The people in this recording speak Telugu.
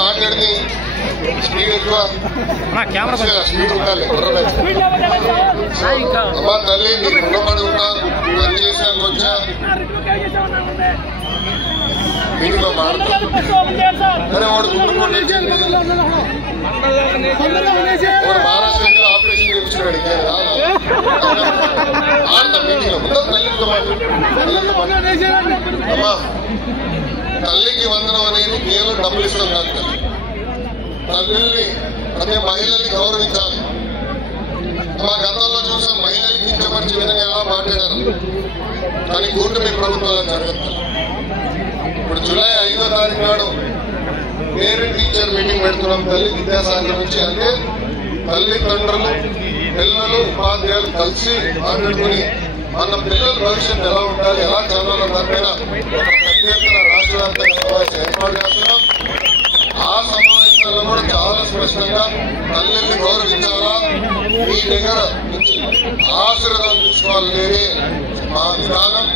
మాట్లాడింది స్పీడ్ ఎక్కువ స్పీడ్ ఉండాలి. అమ్మా తల్లి నీకు రుణపడి ఉంటా, పని చేసాక వచ్చా మీటింగ్లో మాట్లాడుతాను. వాడు మహారాష్ట్ర ఆపరేషన్ చేయించుకున్నాడు. మీటింగ్లో తల్లితో అమ్మా తల్లికి వందనం అనేది కేవలం డబ్బులు ఇస్తాం కాదు. తల్లిని అదే మహిళల్ని గౌరవించాలి. మా గతంలో చూసాం మహిళల్ని కించపరిచే విధంగా ఎలా మాట్లాడారు. కానీ కూటమి ప్రభుత్వాలు జరుగుతుంది. ఇప్పుడు జూలై 5వ తారీఖు నాడు పేరెంట్ టీచర్ మీటింగ్ పెడుతున్నాం తల్లి విద్యాసాగర్ నుంచి. అంటే తల్లిదండ్రులు పిల్లలు ఉపాధ్యాయులు కలిసి మాట్లాడుకుని మన పిల్లల భవిష్యత్తు ఎలా ఉండాలి, ఎలా చదవాలో దానిపైన ఒక ప్రత్యేక రాష్ట్ర వ్యాప్తంగా సమావేశం ఏర్పాటు చేస్తున్నాం. ఆ సమావేశాల్లో కూడా చాలా స్పష్టంగా తల్లిని గౌరవించాలా, మీ దగ్గర నుంచి ఆశీర్వాదం తీసుకోవాలనేది మా విధానం.